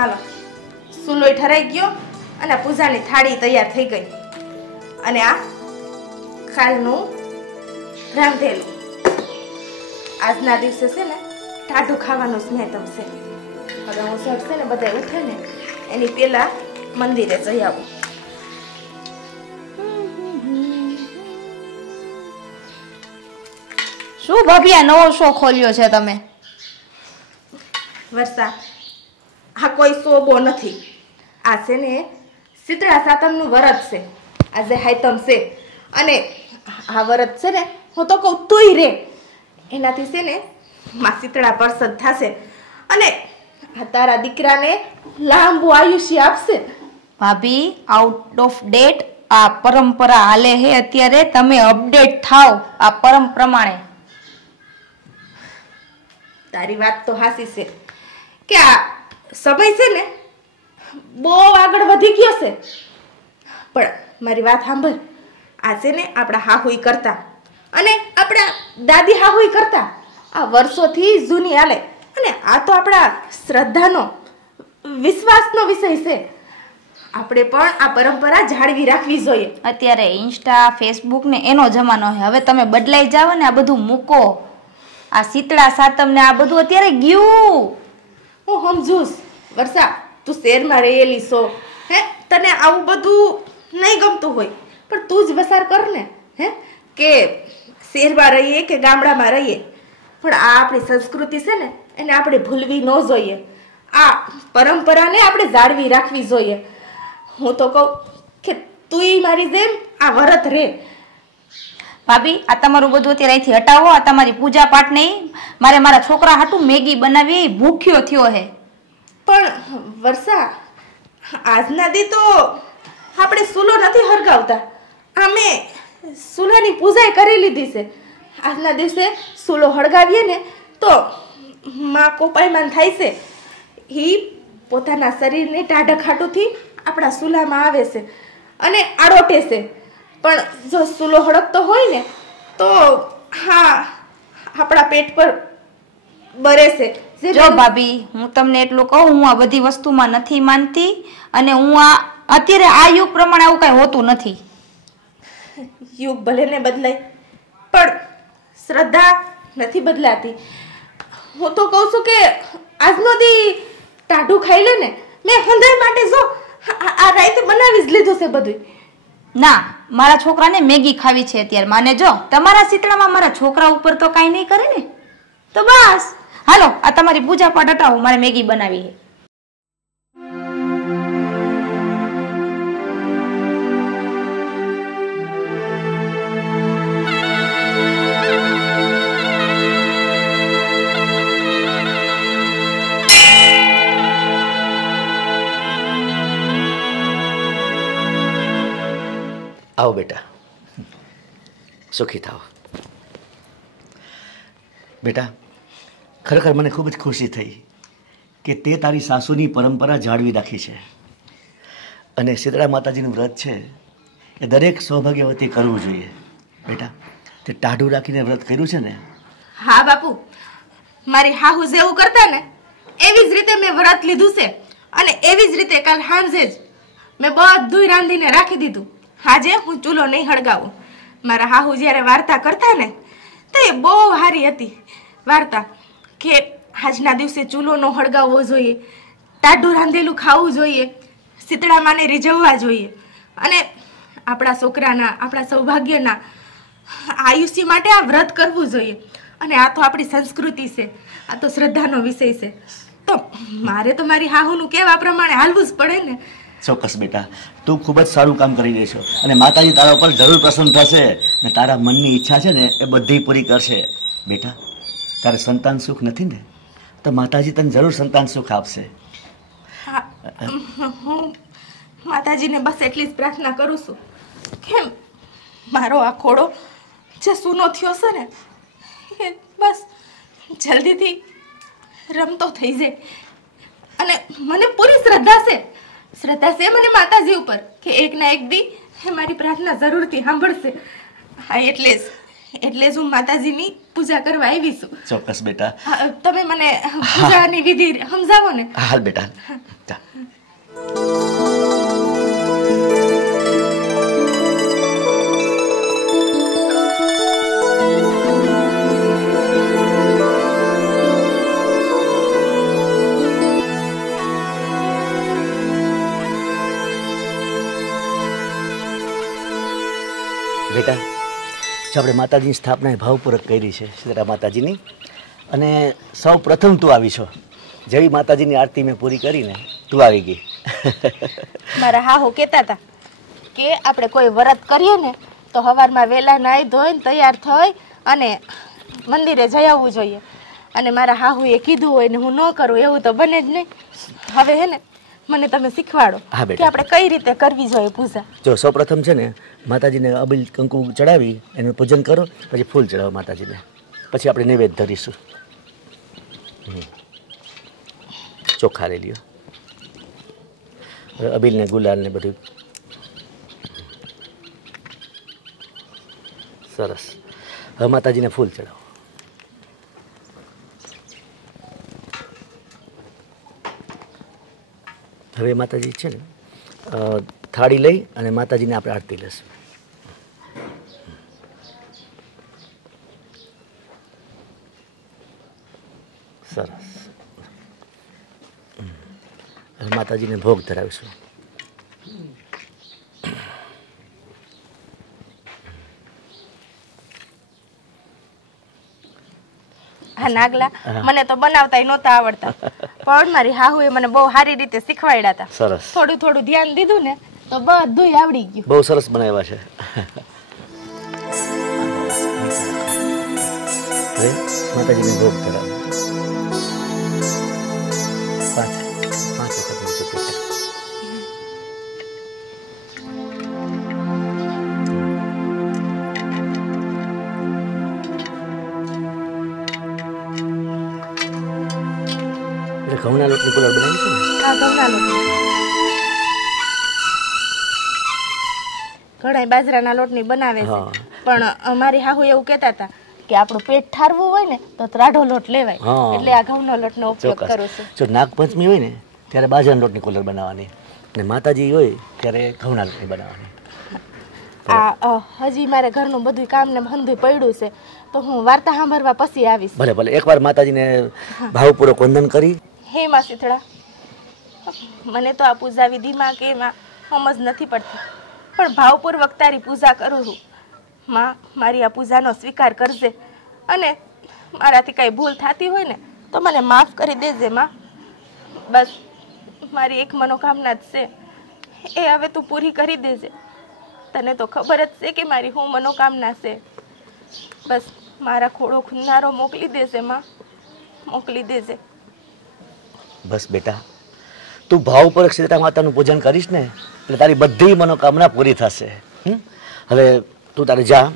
હાલો સુલોય ઠરાઈ ગયો અને પૂજાની થાળી તૈયાર થઈ ગઈ અને આ કાલનું રાંધેલું આજના દિવસે છે ને ટાઢું ખાવાનું સ્નેહ તમશે. હવે હું સર છે ને બધા ઉઠે ને એની પેલા મંદિરે જઈ આવું. શું ભાભી આ નવો શો ખોલ્યો છે તમે? વર્ષા આ કોઈ શોબો નથી. આ છે ને શીતળા સાતમનું વ્રત છે. આજે હાયતમ છે અને આ વ્રત છે ને હું તો કહું તુંય રે એનાથી છે ને માં શીતળા પ્રસન્ન થશે અને આ તારા દીકરાને લાંબુ આયુષ્ય આપશે. ભાભી આઉટ ઓફ ડેટ આ પરંપરા હાલે હે અત્યારે. તમે અપડેટ થાવ આ પરમ પ્રમાણે. તારી વાત તો હાસી છે કે આ સમય છે ને બહુ આગળ વધી ગયો છે પણ મારી વાત સાંભળ. આ છે ને આપણા હાહુઈ કરતા અને આપણા દાદી હાહુઈ કરતા આ વર્ષોથી જૂની હાલે અને આ તો આપણા શ્રદ્ધાનો વિશ્વાસનો વિષય છે. આપણે પણ આ પરંપરા જાળવી રાખવી જોઈએ. અત્યારે ઇન્સ્ટા ફેસબુક ને એનો જમાનો છે. હવે તમે બદલાઈ જાવ ને આ બધું મૂકો. આ શીતળા સાતમ ને આ બધું અત્યારે ગયું. હું સમજુસ વર્ષા તું શહેરમાં રહેલી છો હે તને આવું બધું નહીં ગમતું હોય પણ તું જ વસાર કર ને હે કે શહેરમાં રહીએ કે ગામડામાં રહીએ પણ આ આપણી સંસ્કૃતિ છે ને એને આપણે ભૂલવી ન જોઈએ. આ પરંપરાને આપણે જાળવી રાખવી જોઈએ. હું તો કહું કે તુંય મારી જેમ આ વ્રત રે. ભાભી આ તમારું બધું અત્યારે અહીંથી હટાવો. આ તમારી પૂજા પાઠ નહીં. મારે મારા છોકરા હાટું મેગી બનાવી ભૂખ્યો થયો હે. પણ વર્ષા આજના દી તો આપણે સુલો નથી હરગાવતા. અમે સુલાની પૂજા કરી લીધી છે. આજના દિવસે સુલો હળગાવીએ ને તો માં કોપાયમાન થાય છે. એ પોતાના શરીરને ટાઢક હાટુથી આપણા સુલામાં આવે છે અને આડોટે છે. પણ જો સુલો હળગતો હોય ને તો હા આપણા પેટ પર બરે છે. જો ભાભી હું તમને એટલું કહું હું આ બધી વસ્તુમાં નથી માનતી અને હું આ અત્યારે આ યુગ પ્રમાણે આવું કઈ હોતું નથી. યુગ ભલે ને બદલાય પણ શ્રદ્ધા નથી બદલાતી. હું તો કહું છું કે આજનો દી ટાઢું ખાઈ લે ને મેં હંધાઈ માટે જો આ રાતે બનાવી જ લીધું છે બધું. ના મારા છોકરાને મેગી ખાવી છે અત્યારે. માને જો તમારા શીતળામાં મારા છોકરા ઉપર તો કાંઈ નહીં કરે ને તો બસ હાલો આ તમારી પૂજા પાઠ હટાવો. મારે મેગી બનાવી છે. આવો બેટા, સુખી થાઓ. બેટા ખરેખર મને ખૂબ જ ખુશી થઈ કે તે તારી સાસુની પરંપરા જાળવી રાખી છે અને શીતળા માતાજીનું વ્રત છે એ દરેક સૌભાગ્યવતી કરવું જોઈએ. બેટા તે ટાઢું રાખીને વ્રત કર્યું છે ને? હા બાપુ, મારી હાહુ જેવું કરતા ને એવી જ રીતે મેં વ્રત લીધું છે અને એવી જ રીતે કાલ સાંજે જ મેં બધું રાંધીને રાખી દીધું. આજે હું ચૂલો નહીં હળગાવું. મારા હાહુ જ્યારે વાર્તા કરતા ને તો એ બહુ સારી હતી વાર્તા કે આજના દિવસે ચૂલો ન હળગાવવો જોઈએ, ટાઢું રાંધેલું ખાવું જોઈએ, શીતળા માને રીઝવવા જોઈએ અને આપણા છોકરાના આપણા સૌભાગ્યના આયુષ્ય માટે આ વ્રત કરવું જોઈએ. અને આ તો આપણી સંસ્કૃતિ છે, આ તો શ્રદ્ધાનો વિષય છે. તો મારે તો મારી હાહુનું કહેવા પ્રમાણે હાલવું જ પડે ને. ચોક્કસ બેટા, તું ખૂબ જ સારું કામ કરી રહી છો અને માતાજી તારા ઉપર જરૂર પ્રસન્ન થશે ને તારા મનની ઈચ્છા છે ને એ બધી પૂરી કરશે. બેટા તારે સંતાન સુખ નથી ને તો માતાજી તને જરૂર સંતાન સુખ આપશે. હું માતાજીને બસ એટલી જ પ્રાર્થના કરું છું કે મારો આ ખોડો જે સૂનો થયો છે ને એ બસ જલ્દીથી રમતો થઈ જાય. અને મને પૂરી શ્રદ્ધા છે મને માતાજી ઉપર કે એક ના એક દી એ મારી પ્રાર્થના જરૂરથી સાંભળશે. હા એટલે જ હું માતાજીની પૂજા કરવા આવી છું. ચોક્કસ બેટા. તમે મને પૂજાની વિધિ સમજાવો ને. હાલ બેટા જા. બેટા, જો આપણે માતાજીની સ્થાપના એ ભાવપૂર્વક કરી છે શીતળા માતાજીની, અને સૌ પ્રથમ તું આવી છો. જેવી માતાજીની આરતી મેં પૂરી કરીને તું આવી ગઈ. મારા હાહુ કહેતા હતા કે આપણે કોઈ વ્રત કરીએ ને તો સવારમાં વહેલા નાહી ધોઈને તૈયાર થઈ અને મંદિરે જઈ આવવું જોઈએ. અને મારા હાહુએ કીધું હોય ને હું ન કરું એવું તો બને જ નહીં. હવે હે ને મને તમે શીખવાડો હા કે બેટા. આપણે કઈ રીતે કરવી જોઈએ પૂજા. જો સૌ પ્રથમ છે ને માતાજીને અબીલ કંકુ ચડાવી એનું પૂજન કરો, પછી ફૂલ ચડાવો માતાજીને, પછી આપણે નૈવેદ્ય ધરીશું. ચોખ્ખા લઈ લ્યો. હવે અબીલ ને ગુલાલ ને બધું સરસ. હવે માતાજીને ફૂલ ચડાવો. હવે માતાજી છે ને થાળી લઈ અને માતાજીને આપણે આરતી લેશું. સરસ. હવે માતાજીને ભોગ ધરાવીશું. હા નાગલા, મને તો બનાવતા નહોતા આવડતા, પણ મારી હાહુએ મને બહુ સારી રીતે શીખવાડ્યા હતા. સરસ. થોડું થોડું ધ્યાન દીધું ને તો બધું આવડી ગયું. બહુ સરસ બનાવ્યા છે. હવે માતાજીને ભોગ ધરાવો. પાંચ વખત મૂકજો પીછે. ઘઉંના લોટની પુલાવ બનાવી છે ને? હા, ઘઉંના લોટ. ઘણા બાજરાના લોટની બનાવે છે, હા. પણ અમારી હાહુ એવું કહેતા હતા કે આપણું પેટ ઠારવું હોય ને તો રાઢો લોટ લેવાય. હા. એટલે આ ઘઉંનો લોટનો ઉપયોગ ચોક્કસ. કરું છું. જો નાગપંચમી હોય ને ત્યારે બાજરાના લોટની કુલર બનાવવાની, અને માતાજી હોય ત્યારે ઘઉંના લોટની બનાવવાની. હજી મારે ઘરનું બધું કામ ને હંધું પડ્યું છે, તો હું વાર્તા સાંભળવા પછી આવીશ. ભલે ભલે. એકવાર માતાજીને ભાવપૂર્વક વંદન કરી. હે માં શીતળા, મને તો આ પૂજા વિધિમાં કે એમાં સમજ નથી પડતી, પણ ભાવપૂર્વક તારી પૂજા કરું છું. માં, મારી આ પૂજાનો સ્વીકાર કરજે, અને મારાથી કાંઈ ભૂલ થતી હોય ને તો મને માફ કરી દેજે માં. બસ મારી એક મનોકામના જ છે, એ હવે તું પૂરી કરી દેજે. તને તો ખબર જ છે કે મારી શું મનોકામના છે. બસ મારા ખોડો ખુન્નારો મોકલી દેજે માં, મોકલી દેજે. બસ બેટા, તું ભાવપૂર્વક શીતળા માતાનું પૂજન કરીશ ને એટલે તારી બધી મનોકામના પૂરી થશે. હવે તું તારે જા,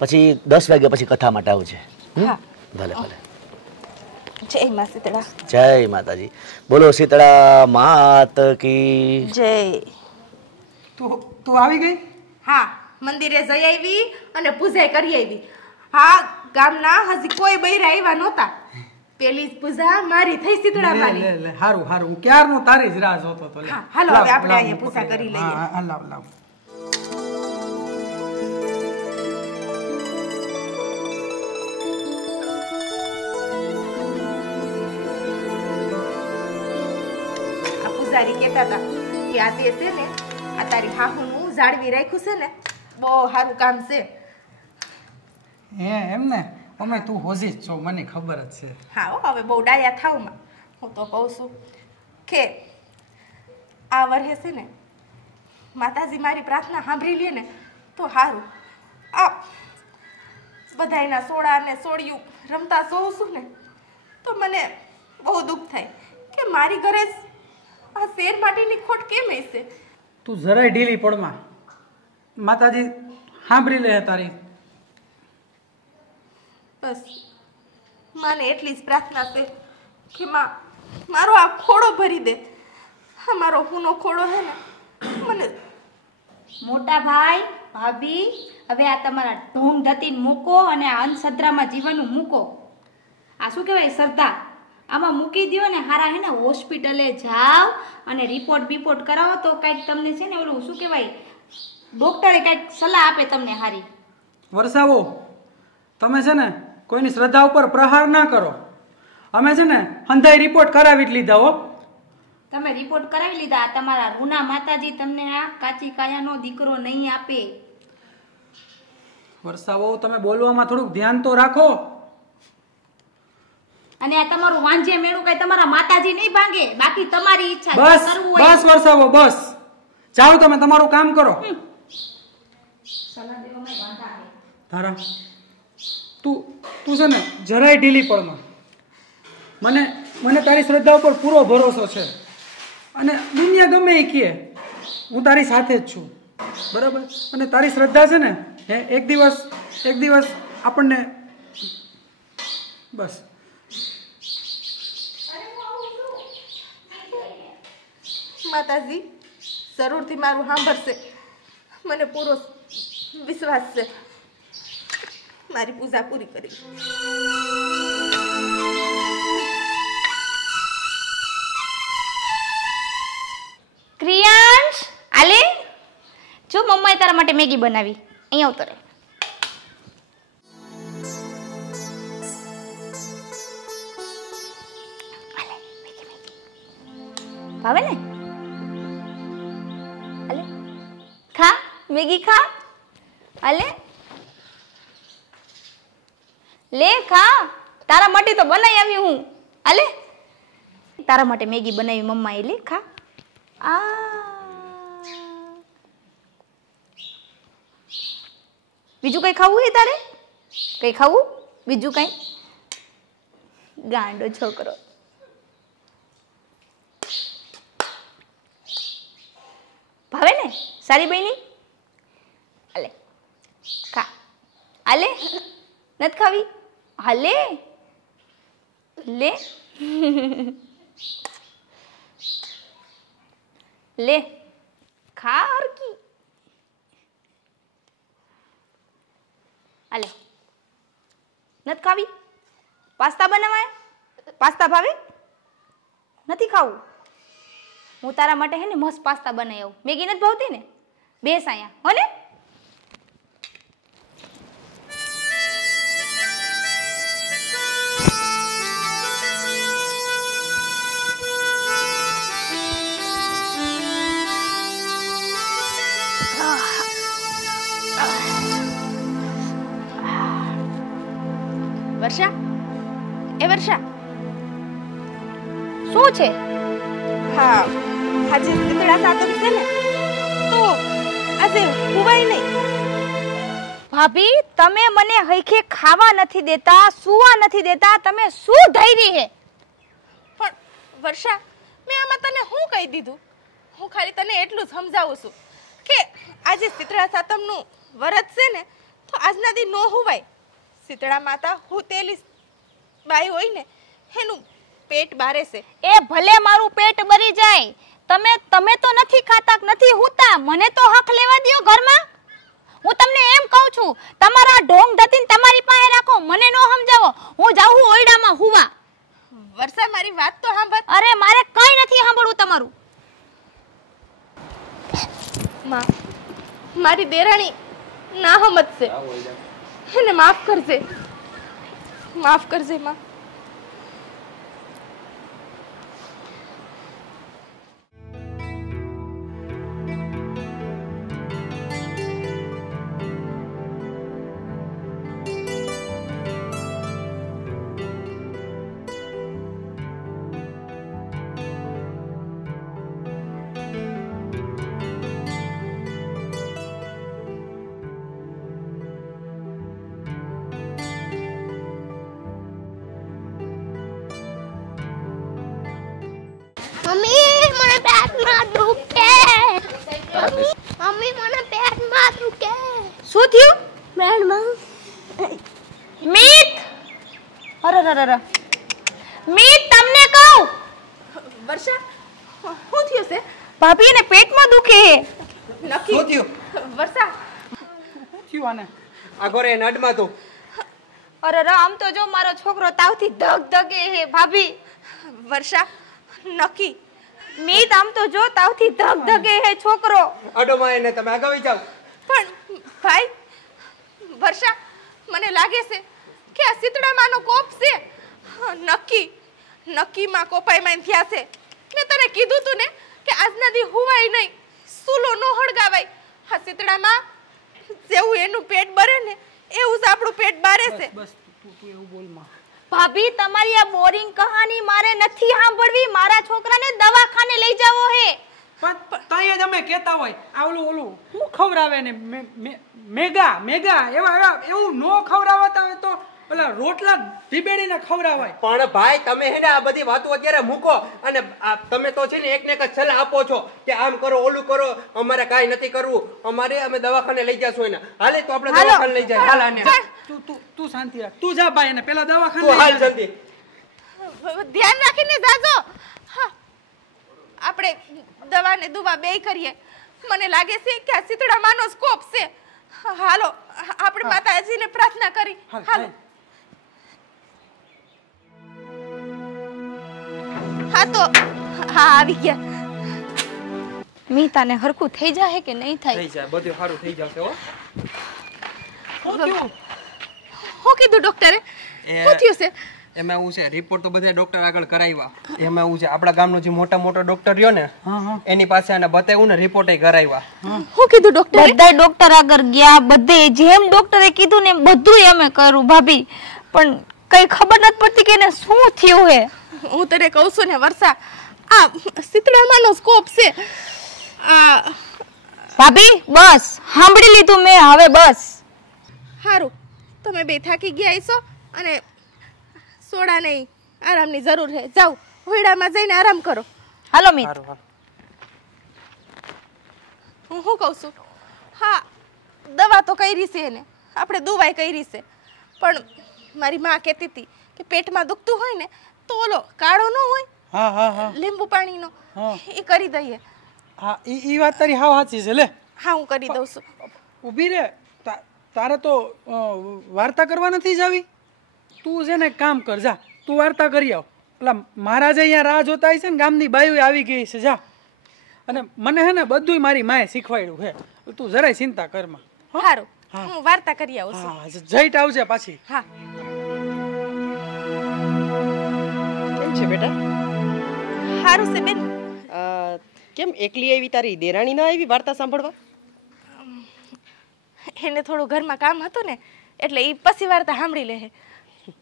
પછી 10 વાગ્યા પછી કથા માટે આવજે. હા. ભલે ભલે. જય માં શીતળા. જય માતાજી. બોલો શીતળા માત કી જય. તું આવી ગઈ? હા, મંદિરે જઈ આવી અને પૂજા કરી આવી. હા, ગામના હજી કોઈ બૈરા આવ્યા નહોતા. પેલી જ પૂજા મારી થઈ શીતળા મારી. લે હારું હારું, હું ક્યારનો તારી જ રાહ જોતો હતો. હા, હાલો હવે આપણે અહીંયા પૂજા કરી લઈએ. હા, લાવ લાવ. આ પૂજારી કહેતા હતા કે આ તે છે ને, આ તારી હાહુનું જાળવી રાખ્યું છે ને, બહુ સારું કામ છે. એમ ને, અમે તું હોજી જ છો, મને ખબર જ છે. હા હો, હવે બહુ ડાયા થાવ માં. હું તો કહું છું કે આ વર્ષે છે ને માતાજી મારી પ્રાર્થના સાંભળી લે ને તો સારું. આ બધાયના સોડા ને સોડિયું રમતા જોઉં છું ને તો મને બહુ દુઃખ થાય કે મારી ઘરે જ આ શેર માટેની ખોટ કેમ હશે. તું જરાય ઢીલી પડમાં, માતાજી સાંભળી લે તારી. બસ માને એટલી જ પ્રાર્થના છે કે માં મારો આ ખોડો ભરી દે. હા, મારો હુનો ખોડો હે ને મને. મોટા ભાઈ ભાભી, હવે આ તમારા ઢોંગ ધતીને મૂકો અને આ અંધશ્રદ્ધામાં જીવવાનું મૂકો. આ શું કહેવાય? શ્રદ્ધા. આમાં મૂકી દો ને હારા હે ને હોસ્પિટલે જાઓ અને રિપોર્ટ કરાવો તો કંઈક તમને છે ને ઓલું શું કહેવાય ડોક્ટરે કંઈક સલાહ આપે તમને હારી. વરસાવો, તમે છે ને કોઈની શ્રદ્ધા ઉપર પ્રહાર ના કરો. અમે છે ને અંધાઈ રિપોર્ટ કરાવી જ લીધા હો. તમે રિપોર્ટ કરાવી લીધા. તમારા રૂના માતાજી તમને આ કાચી કાયાનો દીકરો નહીં આપે. વરસાવો, તમે બોલવામાં થોડુંક ધ્યાન તો રાખો. અને આ તમારું વાંજે મેળું કઈ તમારા માતાજી નહીં ભાંગે. બાકી તમારી ઈચ્છા બસ કરવું હોય. બસ વરસાવો, બસ જાઓ, તમે તમારું કામ કરો. સલાહ દેવામાં વાંધા આવે. તારા તું છે ને જરાય ઢીલી પડમાં. મને તારી શ્રદ્ધા ઉપર પૂરો ભરોસો છે અને દુનિયા ગમે એ કહે હું તારી સાથે જ છું, બરાબર? અને તારી શ્રદ્ધા છે ને એક દિવસ આપણને બસ. માતાજી જરૂરથી મારું સાંભળશે, મને પૂરો વિશ્વાસ છે. મારી પૂજા પૂરી કરી. ક્રિયાંશ, આલે જો મમ્માએ તારા માટે મેગી બનાવી. અહીંયા ઉતરે. ભાવે ને? આલે ખા, મેગી ખા. આલે લે ખા. તારા માટે તો બનાવી આવી હું. આલે તારા માટે મેગી બનાવી મમ્માએ. લે ખા. બીજું કઈ ખાવું હે તારે? કઈ ખાવું બીજું કઈ? ગાંડો છોકરો. ભાવે ને સારી બહેની? આલે ખા. આલે નથી ખાવી? હાલે લે લે ખા હરકી. આલે નથી ખાવી? પાસ્તા બનાવાય? પાસ્તા ભાવે? નથી ખાવું? હું તારા માટે હે ને મસ્ત પાસ્તા બનાવી આવું. મેગી નથી ભાવતી ને? બેસ અહીંયા હો ને. વર્ષા, એ વર્ષા શું છે? હા, આજે શીતળા સાતમ છે ને, તો આજે હુવાય નહીં. ભાભી, તમે મને હૈખે ખાવા નથી દેતા, સુવા નથી દેતા. તમે શું ધૈર્ય હે? પણ વર્ષા, મેં આમાં તને શું કહી દીધું? હું ખાલી તને એટલું જ સમજાવું છું કે આજે શીતળા સાતમનું વ્રત છે ને, તો આજના દી નો હુવાય. શીતળા માતા હુતેલી બાઈ હોય ને, એનું પેટ બારે છે. એ ભલે મારું પેટ ભરી જાય, તમે તો નથી ખાતા, નથી હુતા. મને તો હક લેવા દ્યો ઘરમાં. હું તમને એમ કહું છું, તમારા ઢોંગ ધતીન તમારી પાસે રાખો, મને નો સમજાવો. હું જાઉં ઓયડામાં હુવા. વર્ષા, મારી વાત તો સાંભળ. અરે મારે કઈ નથી સાંભળવું તમારું. માં, મારી દેરાણી ના સમજશે, એને માફ કરજે, માફ કરજે માં. મમ્મી મને પેટમાં દુખે. મમ્મી મને પેટમાં દુખે. શું થયું? પેટમાં મીત, અરે મીત, તમને કહું. વર્ષા, શું થયું છે? ભાભી ને પેટમાં દુખે હે. નક્કી શું થયું? વર્ષા, થયું આને આગોરે નડમાં તો અરે આમ તો જો મારો છોકરો તાવથી ધગધગે હે ભાભી. વર્ષા નક્કી? મીત આમ તો જો તાવથી ધગધગે હે છોકરો. અડો માં એને તમે આગળ જાવ. પણ ભાઈ વર્ષા, મને લાગે છે કે આ શીતળામાંનો કોપ છે. નક્કીમાં કોપાઈમાં થયા છે. મેં તને કીધું તું ને કે આજના દી હુવાય નહીં, સૂલો નો હળગાવાય. આ શીતળામાં જેવું એનું પેટ બરે ને એવું જ આપણું પેટ બારે છે. બસ તું એવું બોલ માં. ભાભી તમારી આ બોરિંગ કહાની મારે નથી સાંભળવી. મારા છોકરાને દવાખાને લઈ જાવો હે. પણ તઈએ જ અમે કહેતા હોય આ ઓલું હું ખવરાવે ને મેગા એવું નો ખવરાવતા હોય તો ઓલા રોટલા ઢીબેડીને ખવરાવાય. પણ ભાઈ તમે હે ને આ બધી વાતો અત્યારે મૂકો અને તમે તો છે ને એકને એક સલાહ આપો છો કે આમ કરો ઓલું કરો, અમારે કાંઈ નથી કરવું, અમે દવાખાને લઈ જાશું એને. હાલે તો આપણે દવાખાને લઈ જાય. હાલ આને તું શાંતિ રાખ. તું જા ભાઈ એને પેલા દવાખાને તું લઈ હાલ જા. જલ્દી. ધ્યાન રાખીને જાજો. હા, આપણે દવાને દુવા બેય કરીએ. મને લાગે છે કે આ શીતળામાંનો સ્કોપ છે. હાલો આપણે માતાજીને પ્રાર્થના કરી. હાલો. હા તો હા આવી ગયા. મીતાને હરખું થઈ જાય કે નહીં થાય? થઈ જાય, બધું સારું થઈ જશે હો. હું કીધું ડોક્ટરે? શું થયું છે? એમાં એવું છે, રિપોર્ટ તો બધા ડોક્ટર આગળ કરાવ્યા. એમાં એવું છે, આપણા ગામનો જે મોટો ડોક્ટર રહ્યો ને એની પાસે એને બતાવ્યું ને રિપોર્ટ કરાવ્યા. શું કીધું ડોક્ટરે? બધા ડોક્ટર આગળ ગયા, બધે જેમ ડોક્ટરે કીધું ને બધું અમે કરું ભાભી, પણ કઈ ખબર નથી પડતી કે એને શું થયું હે. હું તને કહું છું ને વર્ષા, આ શીતળામાંનો સ્કોપ છે. આ ભાભી બસ સાંભળી લીધું મેં, હવે બસ. સારું, તમે બે થાકી ગયા છો અને સોડા નહીં, આરામની જરૂર છે. જાઓ હોયડામાં જઈને આરામ કરો. હાલો મીત. હું શું કહું છું, હા દવા તો કરી છે એને, આપણે દુવાઈ કરી છે, પણ મારી માં કહેતી હતી કે પેટમાં દુખતું હોય ને તો ઓલો કાળો ન હોય લીંબુ પાણીનો એ કરી દઈએ. હા ઈ વાત તારી હાવ સાચી છે. લે હા હું કરી દઉં છું. ઊભી રે. તારે તો વાર્તા કરવા નથી જાવી. તું છે ને કામ કર, જા તું વાર્તા કરી આવ. પેલા મહારાજ અહીંયા રાહ જોતા છે ને, ગામની બાયું આવી ગઈ છે. જા. અને મને હે ને બધુંય મારી માએ શીખવાડ્યું છે, તું જરાય ચિંતા કરમાં. સારું, હું વાર્તા કરી આવું છું. હા જઈટ આવજે પાછી. હા. કેમ છે બેટા? સારું છે બેન. કેમ એકલી આવી? તારી દેરાણી ના આવી વાર્તા સાંભળવા? એને થોડું ઘરમાં કામ હતું ને એટલે એ પછી વાર્તા સાંભળી લે.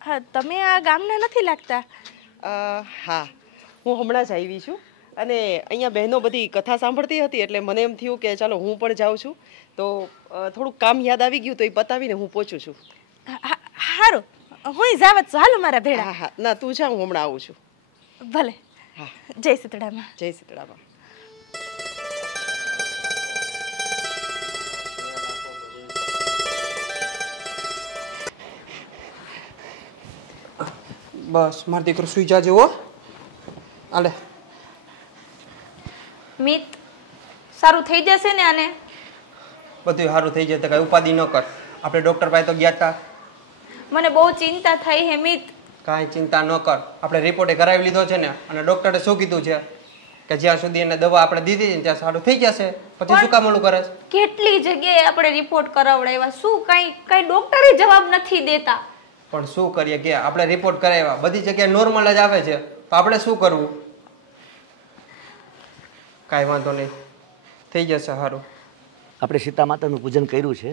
હા, તમે આ ગામના નથી લાગતા? હા, હું હમણાં જ આવી છું અને અહીંયા બહેનો બધી કથા સાંભળતી હતી એટલે મને એમ થયું કે ચાલો હું પણ જાઉં છું. તો થોડુંક કામ યાદ આવી ગયું તો એ પતાવીને હું પહોંચું છું. સારું, હું જાવત છું. હાલો મારા ભેળા. હા ના તું જા, હું હમણાં આવું છું. ભલે. હા, જય શીતળામાં. જય શીતળામાં. બસ મારો દીકરો સુઈ જાજે હો. આલે મીત સારું થઈ જશે ને? આને બધું સારું થઈ જશે, કઈ ઉપાધિ ન કર. આપણે ડોક્ટર પાસે તો ગયા હતા. મને બહુ ચિંતા થઈ હે મીત. કાંઈ ચિંતા ન કર, આપણે રિપોર્ટે કરાવી લીધો છે ને અને ડોક્ટરે શું કીધું છે કે જ્યાં સુધી એને દવા આપણે દીધી ને ત્યાં સારું થઈ જશે. પછી શું કામ ઓલું કરે? કેટલી જગ્યાએ આપણે રિપોર્ટ કરાવડાવ્યા, શું કઈ ડોક્ટરે જવાબ નથી દેતા. પણ શું કરીએ કે આપણે રિપોર્ટ કરાવ્યા, બધી જગ્યાએ નોર્મલ જ આવે છે, તો આપણે શું કરવું? કાંઈ વાંધો નહીં, થઈ જશે સારું. આપણે સીતા માતાનું પૂજન કર્યું છે,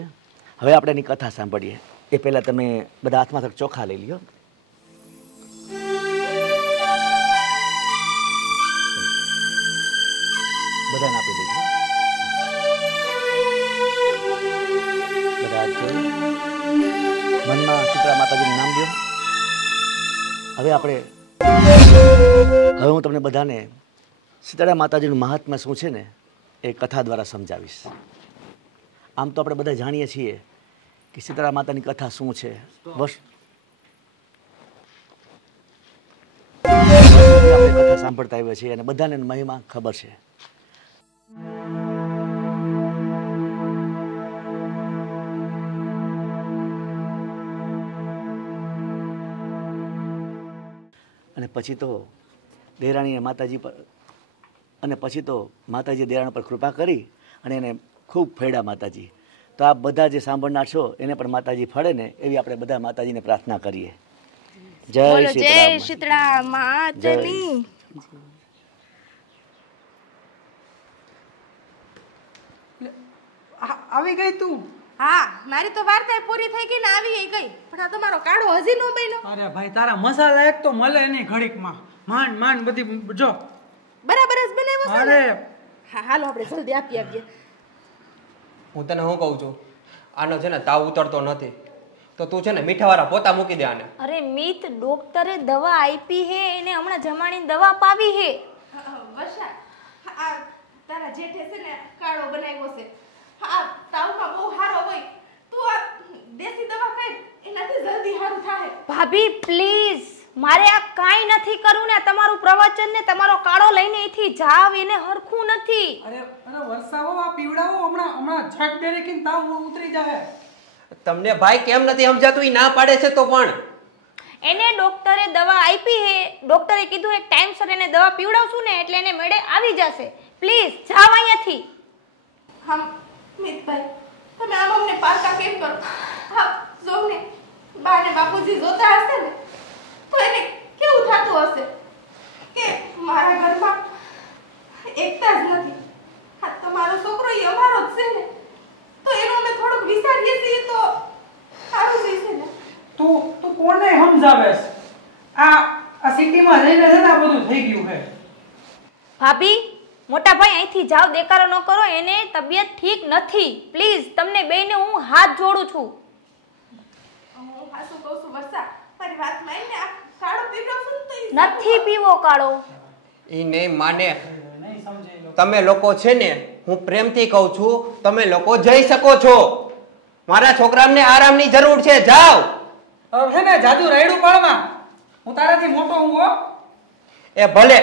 હવે આપણે એની કથા સાંભળીએ. એ પહેલાં તમે બધા હાથમાં થોડા ચોખા લઈ લ્યો. બધાને આપી દઈએ. બધા હાથ જોડી મનમાં શીતળા માતાજીનું નામ લ્યો. હવે હું તમને બધાને શીતળા માતાજીનું મહાત્મ્ય શું છે ને એ કથા દ્વારા સમજાવીશ. આમ તો આપણે બધા જાણીએ છીએ કે શીતળા માતાની કથા શું છે. આપણે કથા સાંભળતા આવ્યા છીએ અને બધાને મહિમા ખબર છે. અને પછી તો દેરાણીએ માતાજી પર અને પછી તો માતાજીએ દેરાણી પર કૃપા કરી અને એને ખૂબ ફેડા માતાજી. તો આ બધા જે સાંભળનાર છો એને પણ માતાજી ફળે ને એવી આપણે બધા માતાજીને પ્રાર્થના કરીએ. જય બોલો જય શીતળા શીતળા માતની. આવી ગઈ તું? હા, મારી તો વાર્તા પૂરી થઈ ગઈ ને આવી ગઈ, પણ આ તમારો કાળો હજી નો બન્યો. અરે ભાઈ તારા મસાલા એક તો મળે નહીં ઘડીકમાં. માંડ બધી જો બરાબર જ બનાવ્યો છે ને? અરે હા, હાલો આપણે જલ્દી આપી આવીએ. હું તને શું કહું છું, આનો છે ને તાવ ઉતરતો નથી, તો તું છે ને મીઠાવાળા પોતા મૂકી દે આને. અરે મિત, ડોક્ટરે દવા આપી હે, એને હમણાં જમાડીને દવા પાવી હે. વર્ષા, આ તારા જેઠે છે ને કાળો બનાવ્યો છે. હા, તાવમાં બહુ સારો હોય, તું આ દેશી દવા ખાઈ એનાથી જલ્દી સારું થાય. ભાભી પ્લીઝ, મારે આ કાંઈ નથી કરવું ને. તમારું પ્રવચન ને તમારો કાળો લઈને અહીંથી જાવ, એને હરખું નથી. અરે વરસાવો આ પીવડાવો હમણાં ઝટ દે કે તાવ ઉતરી જાય. તમને ભાઈ કેમ નથી સમજાતું? ઈ ના પાડે છે તો પણ એને ડોક્ટરે દવા આપી હે. ડોક્ટરે કીધું એક ટાઈમસર એને દવા પીવડાવશું ને એટલે એને મેળે આવી જશે. પ્લીઝ જાવ અહીંયાથી. હા મિતભાઈ, તમે આમ અમને પારકા કેમ કરો? હા, જો ને બા ને બાપુજી જોતા હશે ને તો એને કેવું થતું હશે કે મારા ઘરમાં એકતા જ નથી. હા, તમારો છોકરો ઈ અમારો જ છે ને, તો એનો અમે થોડુંક વિચારીએ છીએ તો સારું રહેશે ને. તું કોને સમજાવેસ? આ સિટીમાં રહીને છે ને આ બધું થઈ ગયું છે. ભાભી, મોટા ભાઈ અહીંથી જાવ, દેકારો ન કરો. એને તબિયત ઠીક નથી. પ્લીઝ તમને બેયને હું હાથ જોડું છું. હું હાસુ કહું છું વર્ષા, મારી વાત માનીને આ કાળો પીવડાવશું ને તો ઈ નથી પીવો કાળો. ઈ નહીં માને. નહીં સમજે એ લોકો. તમે લોકો છે ને, હું પ્રેમથી કહું છું, તમે લોકો જઈ શકો છો. મારા છોકરાને આરામની જરૂર છે, જાઓ. હવે છે ને જાદુ રાયડું પાડમાં હું તારાથી મોટો હું હો. એ ભલે.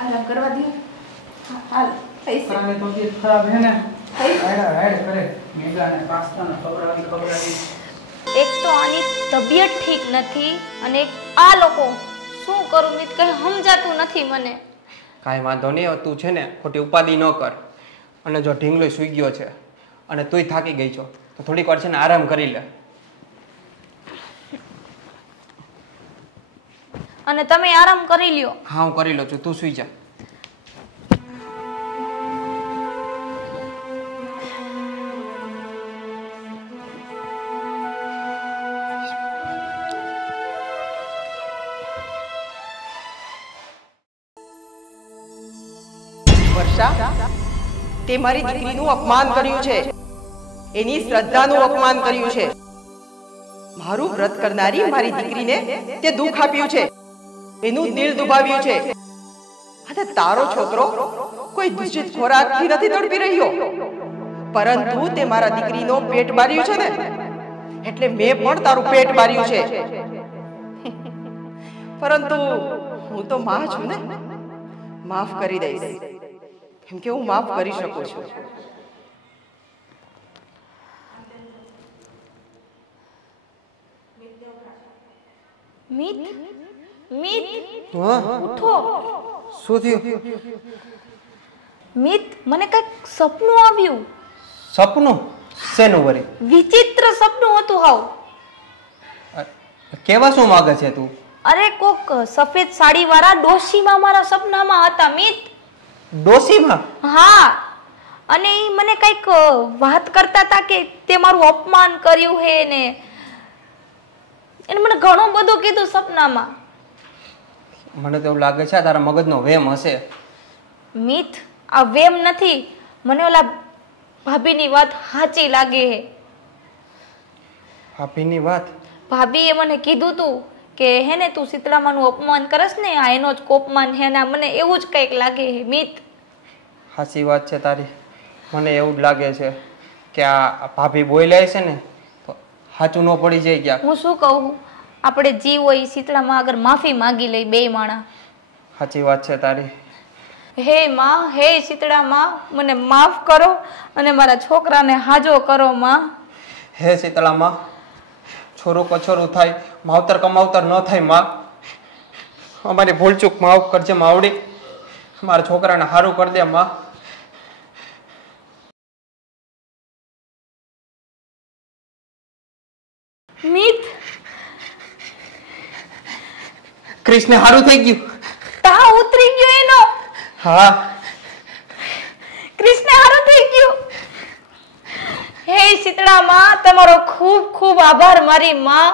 આરામ કરવા દો. હા, હાલ થઈ છે. તારાને તો તબિયત ખરાબ છે ને. થઈ છે. રાયડ કરે મેગાને પાસ્તાને ખવડાવી. એક તો આની તબિયત ઠીક નથી અને એક આ લોકો શું કરું મિત કઈ સમજાતું નથી મને. કાંઈ વાંધો નહીં, તું છે ને ખોટી ઉપાધિ ન કર. અને જો ઢીંગલો સૂઈ ગયો છે અને તુંય થાકી ગઈ છો તો થોડીક વાર છે ને આરામ કરી લે. અને તમે આરામ કરી લ્યો. હા, હું કરી લઉં છું, તું સૂઈ જા. વર્ષા, તે મારી દીકરીનું અપમાન કર્યું છે, એની શ્રદ્ધાનું અપમાન કર્યું છે. મારું વ્રત કરનારી મારી દીકરીને તે દુઃખ આપ્યું છે, એનું દિલ દુભાવ્યું છે. અને તારો છોકરો કોઈ દૂષિત ખોરાકથી નથી તડપી રહ્યો, પરંતુ તે મારા દીકરીનો પેટ બાર્યું છે ને, એટલે મેં પણ તારું પેટ બાર્યું છે. પરંતુ હું તો માં છું ને, માફ કરી દઈશ, કેમ કે હું માફ કરી શકું છું. મિત, મિત, હા, ઉઠો. શું થયું? મિત, મને કઈક સપનું આવ્યું. સપનું? શેનું વળી? વિચિત્ર સપનું હતું હાવ. કેવા શું માંગે છે તું? અરે કોક સફેદ સાડી વાળા ડોશીમાં મારા સપનામાં હતા મિત. ડોશીમાં? હા, અને ઈ મને કઈક વાત કરતા હતા કે તે મારું અપમાન કર્યું હે ને એને મને ઘણું બધું કીધું સપનામાં. મને તો એવું લાગે છે આ તારા મગજનો વેમ હશે. મિત, આ વેમ નથી, મને ઓલા ભાભીની વાત સાચી લાગે હે. ભાભીની વાત? ભાભીએ મને કીધું તું કે હે ને તું શીતળામાનું અપમાન કરસ ને, આ એનો જ કોપમાન હે ને, મને એવું જ કંઈક લાગે હે મિત. સાચી વાત છે તારી. મને એવું જ લાગે છે કે આ ભાભી બોલ્યા છે ને તો સાચું ન પડી જાય ક્યાં. હું શું કહું, આપણે જીવ હોય શીતળામાં આગળ માફી માંગી લઈ બે માણા. સાચી વાત છે તારી. હે માં, હે શીતળામાં, મને માફ કરો અને મારા છોકરાને હાજો કરો માં. હે શીતળામાં, છોરું કછોરું થાય, માવતર કમાવતર ન થાય માં. અમારી ભૂલચૂક માફ કરજે માવડી, મારા છોકરાને સારું કરી દે માં. મિત, ક્રિશને સારું થઈ ગયું. તાવ ઉતરી ગયો એનો. હા, કૃષ્ણ હારું થઈ ગયું. હે શીતળા માં, તમારો ખૂબ ખૂબ આભાર મારી માં.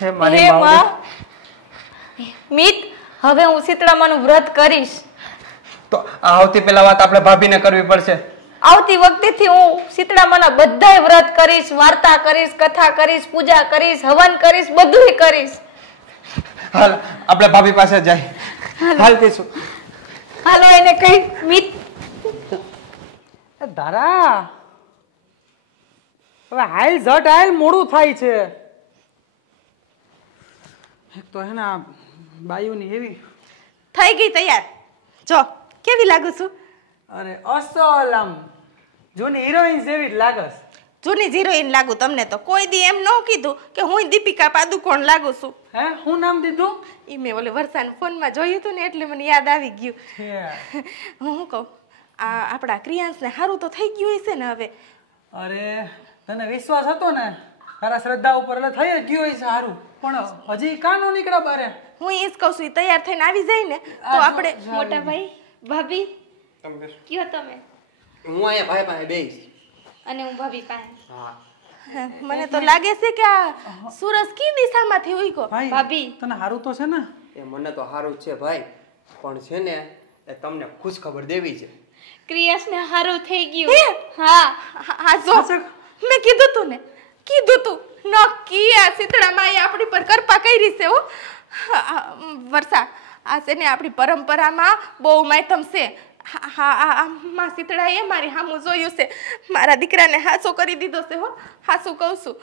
હે મારી હે માવડી. મિત, હવે હું શીતળા માનું વ્રત કરીશ. તો આ આવતી પેલા વાત આપણે ભાભીને કરવી પડશે. આવતી વખતેથી હું શીતળા માના બધાય વ્રત કરીશ, વાર્તા કરીશ, કથા કરીશ, પૂજા કરીશ, હવન કરીશ, બધુંય કરીશ. હાલ આપણે ભાભી પાસે જાય. હાલ કહીશું. હાલો એને કઈ. મિત, ધારા હવે હાલ ઝટ હાલ, મોડું થાય છે. એક તો હે ને આ બાયુની એવી થઈ ગઈ તૈયાર. જો કેવી લાગુ છું? અરે અસલ, આમ જૂની હિરોઈન જેવી જ લાગસ. જૂની હિરોઈન લાગુ તમને તો. કોઈ દી એમ ન કીધું કે હું દીપિકા પાદુકોણ લાગુ છું. હે શું નામ દીધું? ઈ મેં ઓલે વરસાના ફોનમાં જોયું હતું ને એટલે મને યાદ આવી ગયું. હું શું કહું, આ આપણા ક્રિયાંશને સારું તો થઈ ગયું હશે ને હવે? અરે તને વિશ્વાસ હતો ને તારા શ્રદ્ધા ઉપર, એટલે થઈ જ ગયું હશે સારું, પણ હજી કાનો નીકળ્યા બારે. હું એ જ કહું છું, ઈ તૈયાર થઈને આવી જાય ને તો આપણે. મોટા ભાઈ, ભાભી કયો તમે? હું અહીંયા ભાઈ પાસે બેહીશ. અને હું ભાભી પાસે. હા, મને તો લાગે છે કે આ સૂરજ કી દિશામાંથી ઉઈકો. ભાભી તને સારું તો છે ને? એ મને તો સારું જ છે ભાઈ, પણ છે ને એ તમને ખુશ ખબર દેવી છે. ક્રિયાશને હારું થઈ ગયું. હા હા જો મેં કીધું તું ને, કીધું તું નક્કી આ શીતળામાં એ આપણી પર કૃપા કરી છે. હો વર્ષા, આ છે ને આપણી પરંપરામાં બહુ માયતમ છે. હા માં શીતળાએ મારી હામું જોયું છે, મારા દીકરાને હાસો કરી દીધો છે. હો હાસું કહું છું,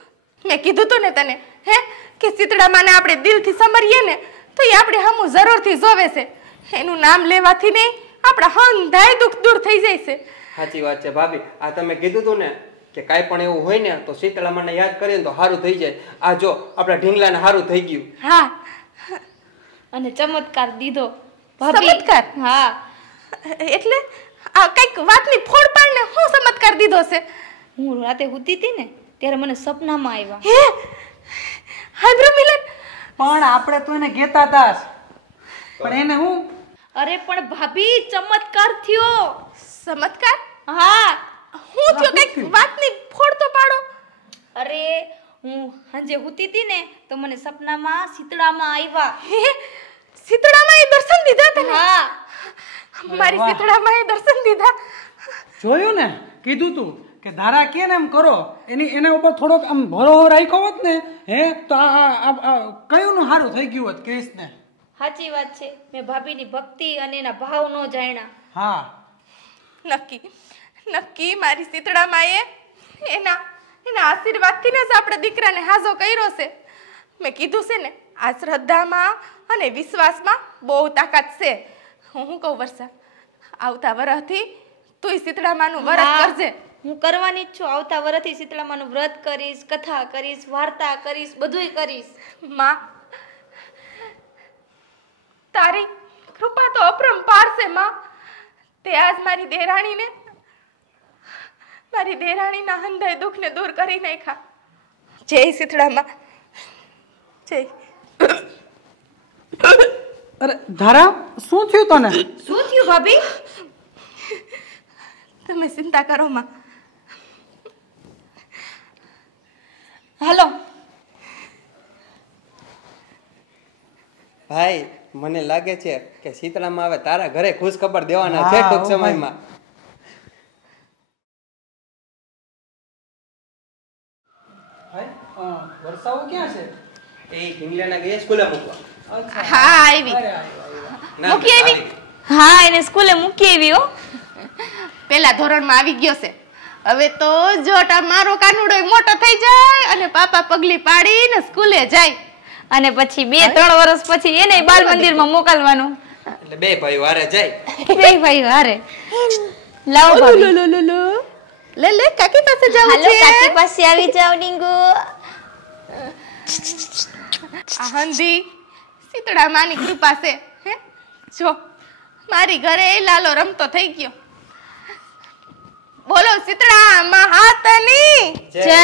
મેં કીધું તું ને તને હે કે શીતળામાને આપણે દિલથી સમરીએ ને તો એ આપણે હામું જરૂરથી જોવે છે. એનું નામ લેવાથી નહીં આપણા હંધાય દુઃખ દૂર થઈ જાય છે. સાચી વાત છે ભાભી. આ તમે કીધું તું ને કે કાંઈ પણ એવું હોય ને તો શીતળામાને યાદ કરીએ ને તો સારું થઈ જાય. આ જો આપણા ઢીંગલાને સારું થઈ ગયું. હા, અને ચમત્કાર દીધો. ચમત્કાર? હા, એટલે આ કઈક વાતની ફોડ પાડને હું ચમત્કાર દીધો છે? હું રાતે સૂતી હતી ને ત્યારે મને સપનામાં આવ્યા. હે હાંભળો મિલન, પણ આપણે તો એને કહેતા હતા, પણ એને હું. અરે પણ ભાભી ચમત્કાર થયો. ચમત્કાર? હા, હું થયો? કઈક વાતની ફોડ તો પાડો. અરે હું સાંજે સૂતી હતી ને તો મને સપનામાં શીતળામાં આવ્યા. હે શીતળામાં એ દર્શન દીધા તને? હા, મારી શીતળામાં એ દર્શન દીધા. જોયું ને, કીધું તું કે ધારા કે ને એમ કરો, એના ઉપર થોડોક આમ ભરો રાખ્યો હોત ને હે તો આ કયું નું સારું થઈ ગયું હોત ક્રિશને. સાચી વાત છે. મેં ભાભીની ભક્તિ અને એના ભાવ નો જાણ્યા. હા, નક્કી મારી શીતળામાં એના આશીર્વાદથી ને જ આપણે દીકરાને હાજો કર્યો છે. મેં કીધું છે ને આ શ્રદ્ધામાં અને વિશ્વાસમાં બહુ તાકાત છે. હું કહું વર્ષા, આવતા વરસથી તું શીતળામાનું વ્રત કરજે. હું કરવાની જ છું. આવતા વરસથી શીતળામાનું વ્રત કરીશ, કથા કરીશ, વાર્તા કરીશ, બધુંય કરીશ. માં, તારી કૃપા તો અપરંપાર છે માં. તે આજ મારી દેરાણીના હંધાય દુઃખને દૂર કરી નાખ્યા. જય શીતળામાં, જય. અરે ધારા, શું થયું તને? શું થયું ભાભી? તમે ચિંતા કરો માં. હાલો ભાઈ, મને લાગે છે કે શીતળામાં હવે તારા ઘરે ખુશ ખબર દેવાના છે ટૂંક સમયમાં. વરસાવ ક્યાં છે? એ ઢીંગલાના ગયા સ્કૂલે મૂકવા. હા આવી. મૂકી આવી? હા, એને સ્કૂલે મૂકી આવી. હો, પેલા ધોરણમાં આવી ગયો છે. હવે તો જોટા મારો કાનુડો મોટો થઈ જાય અને પાપા પગલી પાડીને સ્કૂલે જાય. અને પછી 2-3 વર્ષ પછી એને બાલ મંદિરમાં મોકલવાનું. એટલે બે ભાઈઓ હારે જાય. બે ભાઈ હારે. લાવો ભાભી. લે કાકી પાસે જાવ હાલો છે. કાકી પાસે આવી જાવ ડીંગુ. આ હંધી શીતળામાની કૃપા છે. જો મારી ઘરે લાલો રમતો થઈ ગયો. બોલો શીતળા મહાતની જય